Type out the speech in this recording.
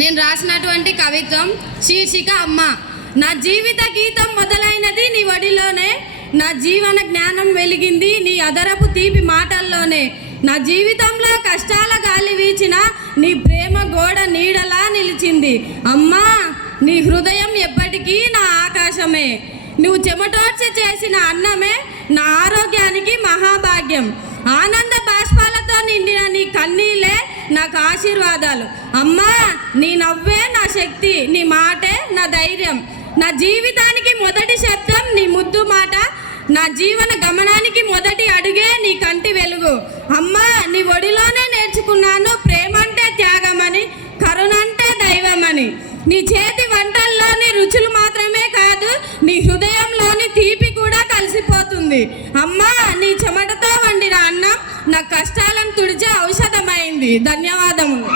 నేను రాసినటువంటి కవిత్వం శీర్షిక అమ్మ. నా జీవిత గీతం మొదలైనది నీ ఒడిలోనే, నా జీవన జ్ఞానం వెలిగింది నీ అదరపు తీపి మాటల్లోనే. నా జీవితంలో కష్టాల గాలి వీచిన నీ ప్రేమ గోడ నీడలా నిలిచింది. అమ్మా, నీ హృదయం ఎప్పటికీ నా ఆకాశమే. నువ్వు చెమటోడ్చి చేసిన అన్నమే నా ఆరోగ్యానికి మహాభాగ్యం. ఆనంద బాష్పాలతో నిండిన నీ కన్నీళ్ళే నాకు ఆశీర్వాదాలు. అమ్మా, నీ నవ్వే నా శక్తి, నీ మాటే నా ధైర్యం. నా జీవితానికి మొదటి శబ్దం నీ ముద్దు మాట, నా జీవన గమనానికి మొదటి అడుగే నీ కంటి వెలుగు. అమ్మా, నీ ఒడిలోనే నేర్చుకున్నాను ప్రేమంటే త్యాగమని, కరుణంటే దైవమని. నీ చేతి వంటల్లోని రుచులు మాత్రమే కాదు, నీ హృదయంలోని తీపి కూడా కలిసిపోతుంది. అమ్మా, నీ చెమటతో వండిన అన్నం నా కష్టాలను తుడిచే ఔషధమైంది. ధన్యవాదములు.